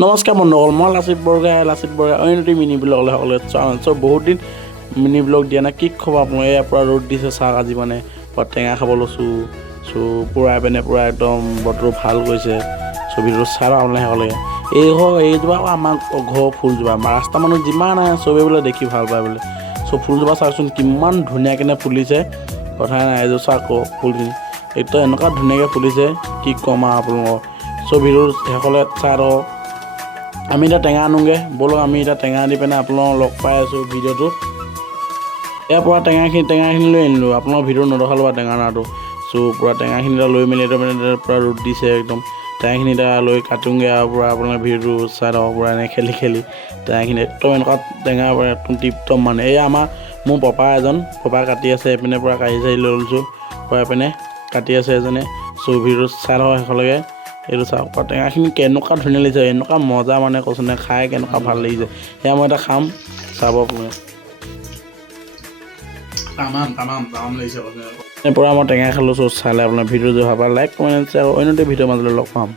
নমস্কাৰ বন্ধুসকল, মই লাচিত বৰগোহাঁই অন্যটি মিনি ব্লগলৈ সকলোৱে স্বাগতম। বহুত দিন মিনি ব্লগ দিয়া নাই, কি খবৰ আপোনাৰ? এয়া পূৰা ৰ'দ দিছে, চাওক আজি মানে পূৰা টেঙা খাব লৈছোঁ। পূৰা পিনে পূৰা একদম বতৰটো ভাল কৰিছে। ছবিটো চাই আপোনালোকে সকলোৱে। এইজোপা আমাৰ ঘৰৰ ফুলজোপা, ৰাস্তা মানুহ যিমান আহে চবেই বোলে দেখি ভাল পায় বোলে। ফুলজোপা চাওকচোন কিমান ধুনীয়াকৈ ফুলিছে, কথা নাই। এইযোৰ চাওক আকৌ ফুলখিনি একদম এনেকুৱা ধুনীয়াকৈ ফুলিছে, কি ক'ম আৰু আপোনালোকক। ভিডিঅ'টো সকলোৱে চাই থাকক। আমি এতিয়া টেঙা আনোগৈ, ব'লক আমি এতিয়া টেঙা দি পিনে আপোনালোকক লগ পাই আছোঁ ভিডিঅ'টোত। ইয়াৰ পৰা টেঙাখিনি লৈ আনিলোঁ, আপোনালোকৰ ভিডিঅ' নদেখালোঁ বা টেঙা নাটো। পূৰা টেঙাখিনি লৈ মেলি পূৰা ৰ'দ দিছে একদম। টেঙাখিনি এতিয়া লৈ কাটোগৈ আৰু পূৰা আপোনালোকে ভিডিঅ'টো চাই থাকক। পূৰা এনেকৈ খেলি টেঙাখিনি একদম এনেকুৱা টেঙা একদম টিপটপ মানে। এই মোৰ পপাই কাটি আছে, এইপিনে পূৰা কাঢ়ি চাঢ়ি লৈ লৈছোঁ, পূৰা এইপিনে কাটি আছে এজনে। ভিডিঅ'টো চাই থাকক শেষলৈকে। এইটো চাওক টেঙাখিনি কেনেকুৱা ধুনীয়া লাগিছে, এনেকুৱা মজা মানে কৈছোঁ নে, খাই কেনেকুৱা ভাল লাগিছে। সেয়া মই এতিয়া খাম, চাব আপুনি। তামাম লাগিছে পূৰা মই টেঙা খালোঁ। চালে আপোনাৰ ভিডিঅ' ভাল পায় লাইক কমেণ্ট শ্বেয়াৰ, অন্য ভিডিঅ'ৰ মাজলৈ লগ পাম।